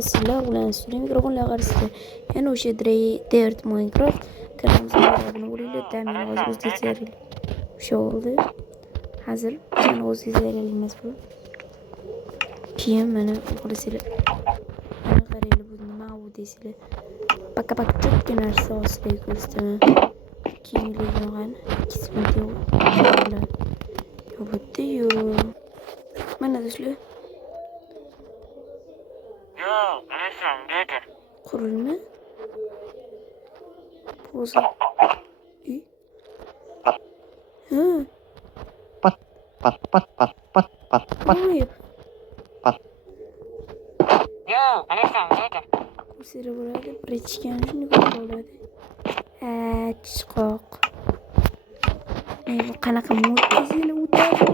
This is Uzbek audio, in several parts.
Sizlar bilan Studio mikrofonlar qarshisida yana o'sha Dirt Minecraft kanalimizga obuna bo'linglar. Ta'min o'zingizga zaril. O'sha bo'ldi. Hozir yana o'zingizga zaril emas bu. Keyin mana qo'lisizlar. Mana qaranglar bu nima u deysizlar. Paka chakka narsa ostida ko'rsataman. Kiyimlarni kismati yo'q. Yo'q. Mana do'stlar. Qurilma poza Pat pat pat pat pat pat pat Hayır. pat. Kusira bo'ladi birechgan shuni bo'ladi chiqoq bu qanaqa mo'tizili o'tadi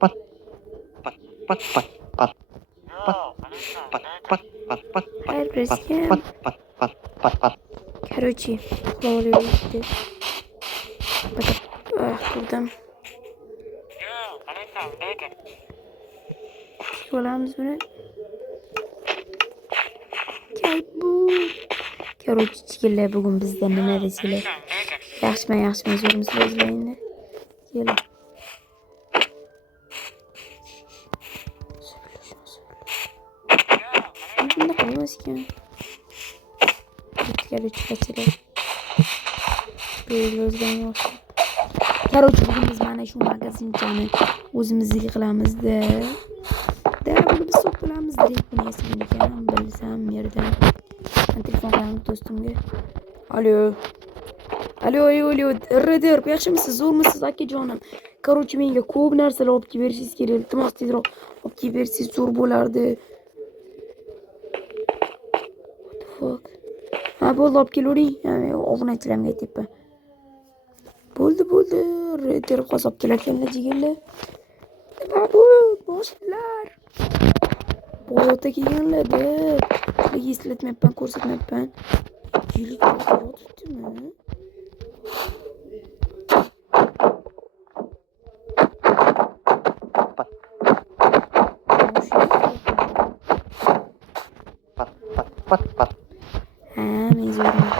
Pat pat pat pat pat pat pat pat pat pat Hayır birechgan pat pat pat pat pat. Короче, qulog'imga qurdim. Yo'lamiz buni. Bu. Короче, chigirlar bugun bizda nima deysizlar? Yaxshimi, zo'rmisizlar izlayinglar. Keling. Bunda qolmas ekan. Короче, kachilar. O'zgan yo'q. Короче, bugun biz mana shu magazinchani o'zimizga qilamiz-da. Buni biz sotamiz direkt buni yasagin ekan, bilsam yerdan. Men telefon qilaman do'stimga. Alo. Redir, yaxshimisiz, zo'rmisiz akajonim? Короче, menga ko'p narsalar olib kelib berishingiz kerak. Iltimos tezroq olib kelib bersangiz zo'r bo'lardi. What the fuck? Ha, bo'ldi, olib kelavering. Obunachilarga aytyapman. Bo'ldi. Redir qo'zib kelarkanlar jigirlar. Nima bu? Boshlar. Bolota kelganlar-da. Sizlarga eslatmayapman, ko'rsatmayapman. Yilik bo'lyaptimi? Pat pat. Ha, men zo'rman.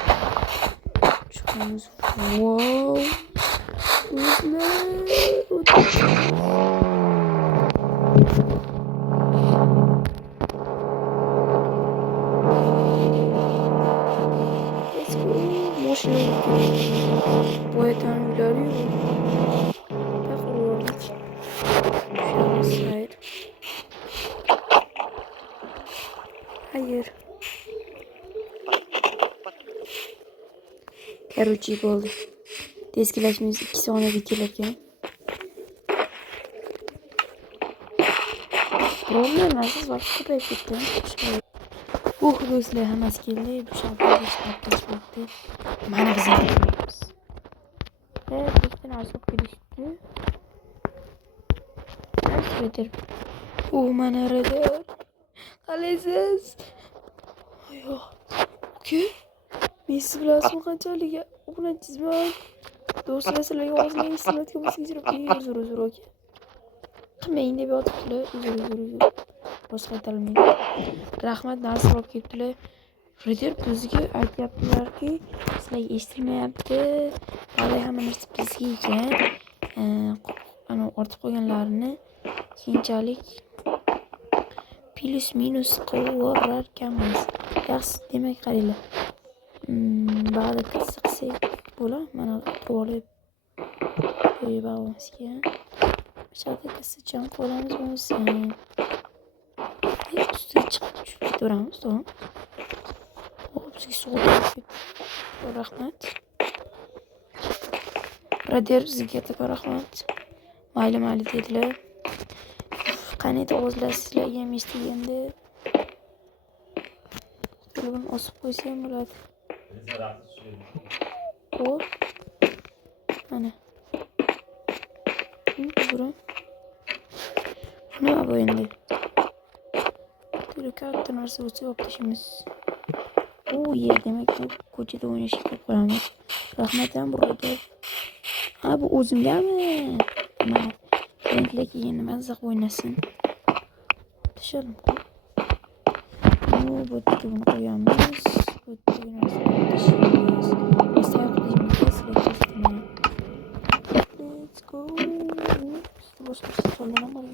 Chiqamiz. Wow. Boyatan uylari yo'q. Hayır. Короче, bo'ldi. Tezkilashimiz 2 soniyada kelarkan. Problemasiz vaqt ko'payib ketdi. Do'stlar, hammasi keldi. Bu shaharga ishlab tashlabdi. Mana biz yapamiz. Bizdan arzib kelishdi. Redir. Mana redir. Qalaysiz? Yo'q. Okey. Men siz bilan qanchalik obunachizman. Do'stlar, sizlarga o'zimga islatga bo'lsangiz zo'r okey. Qilmang deb yotibdilar. Uzr. Boshqa aytolmayman. Rahmat, narsa olib kelibdilar. Redir bizga aytyaptilarki, sizlarga eshitilmayapti. Hali hamma narsa bizga ekan. Ortib qo'yganlarini keyinchalik plus minus qilaverarkanmiz. Yaxshi, demak qaranglar. Ba'da qilsak bo'lar. Mana to'g'ri qo'yib olmasga. Shakasicham qo'lamiz bo'lsin. Ustiga chiqib tushib ketaveramiz, to'g'ri? Bizga so'g'ib. Rahmat. Redir, sizga rahmat. Mayli dedilar. Qanday o'zlar sizlarga ham eshitganda. Telefon osib qo'ysam bo'ladi. Hop. Mana. Bura. Nima bu endi? Katta narsa bo'lsa olib tashlaymiz. O yer demek bu ko'chada o'ynashga kelib qolamiz. Rahmat ham birodar. Ha bu o'zimgami? Mana renklar keyin nima qiziq o'ynasin. Tashalım. Bu yerga buni qo'yamiz. Bu yerga tashlaymiz. Let's go. Boshqa stoldan ham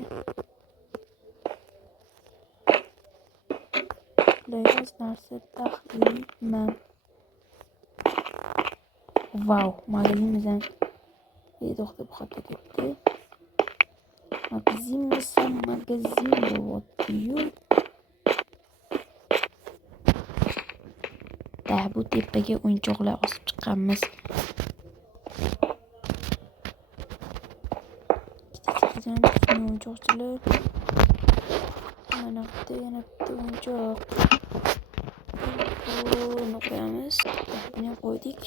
Leylas narsa taxminman. Wow, magazinimizdan to'xta bu xato ketdi. Magazin bo'lyapti-yu. Bu tepaga o'yinchoqlar osib chiqqanmiz. O'yinchoqchilar. Mana yana bitta o'yinchoq. Buni qo'yamiz. Buni qo'ydik.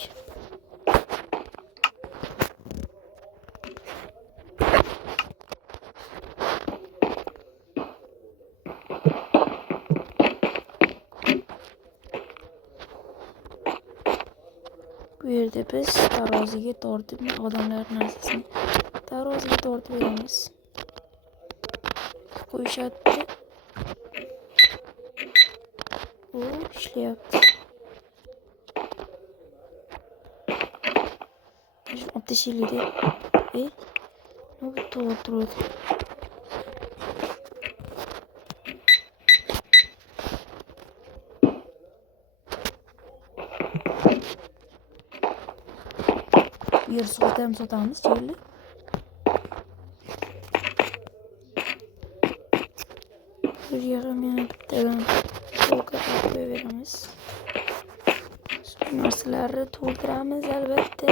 Bu yerda biz taroziga tortib odamlar narsasini taroziga tortib beramiz. Qo'yishadi. Bu ishlayapti. Olib tashlaydi. Bu to'g'ri turadi. Yer suvdan sotamiz yerli. Bir yere meni bittadan qo'yveramiz. Shu narsalarni to'ldiramiz albatta.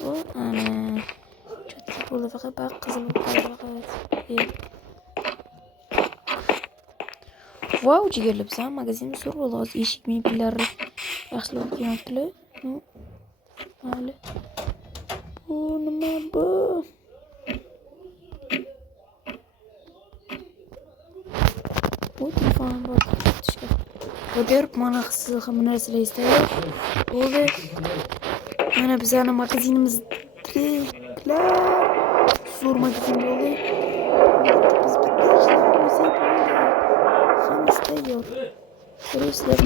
Bu ana cho'tki bo'ldi faqat baq qizil bo'ldi faqat. Wow, jigarli bizam magazinimiz zo'r bo'ldi. Hozir eshik mebellari yaxshilab qo'yaptilar. Mayli. Bu nima bu? Bu telefon bor. Qo'yib mana siz ham narsalar istaysiz. Bo'ldi. Mana bizning magazinimiz direktlar. Zo'r magazin bo'ldi. Biz bitta ishlab qo'ysak bo'ldi. Hammasi tayyor. Ko'rasizlar.